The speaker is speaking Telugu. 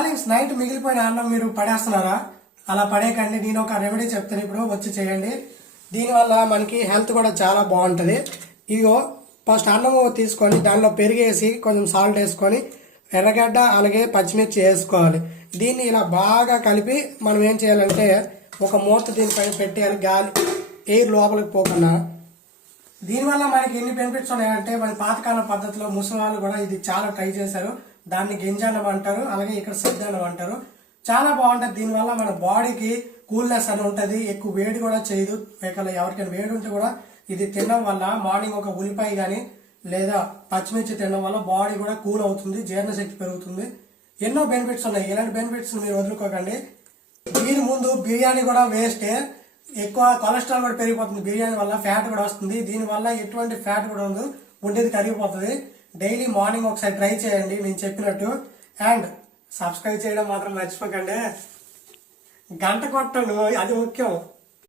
డార్లింగ్స్, నైట్ మిగిలిపోయిన అన్నం మీరు పడేస్తున్నారా? అలా పడేయకండి. నేను ఒక రెమెడీ చెప్తాను, ఇప్పుడు వచ్చి చేయండి. దీనివల్ల మనకి హెల్త్ కూడా చాలా బాగుంటుంది. ఇదిగో ఫస్ట్ అన్నం తీసుకొని దానిలో పెరిగేసి కొంచెం సాల్ట్ వేసుకొని ఎర్రగడ్డ అలాగే పచ్చిమిర్చి వేసుకోవాలి. దీన్ని ఇలా బాగా కలిపి మనం ఏం చేయాలంటే ఒక మూత దీనిపైన పెట్టేయాలి, గాలి ఎయిర్ లోపలికి పోకుండా. దీనివల్ల మనకి ఎన్ని బెనిఫిట్స్ ఉన్నాయంటే, మన పాతకాల పద్ధతిలో ముసలి కూడా ఇది చాలా ట్రై చేశారు. దాన్ని గింజానం అంటారు, అలాగే ఇక్కడ సిద్ధానం అంటారు. చాలా బాగుంటది. దీనివల్ల మన బాడీకి కూల్నెస్ అని ఉంటది, ఎక్కువ వేడి కూడా చేయదు. ఎవరికైనా వేడి ఉంటే కూడా ఇది తినడం వల్ల మార్నింగ్ ఒక ఉల్లిపాయ గానీ లేదా పచ్చిమిర్చి తినడం వల్ల బాడీ కూడా కూల్ అవుతుంది, జీర్ణశక్తి పెరుగుతుంది. ఎన్నో బెనిఫిట్స్ ఉన్నాయి. ఇలాంటి బెనిఫిట్స్ మీరు వదులుకోకండి. దీని ముందు బిర్యానీ కూడా వేస్తే ఎక్కువ కొలెస్ట్రాల్ కూడా పెరిగిపోతుంది. బిర్యానీ వల్ల ఫ్యాట్ కూడా వస్తుంది. దీని వల్ల ఎటువంటి ఫ్యాట్ కూడా ఉండదు, ఉండేది కరిగిపోతుంది. డైలీ మార్నింగ్ ఒకసారి ట్రై చేయండి నేను చెప్పినట్టు. అండ్ సబ్స్క్రైబ్ చేయడం మాత్రం మర్చిపోకండి. గంట కొట్టను, అది ముఖ్యం.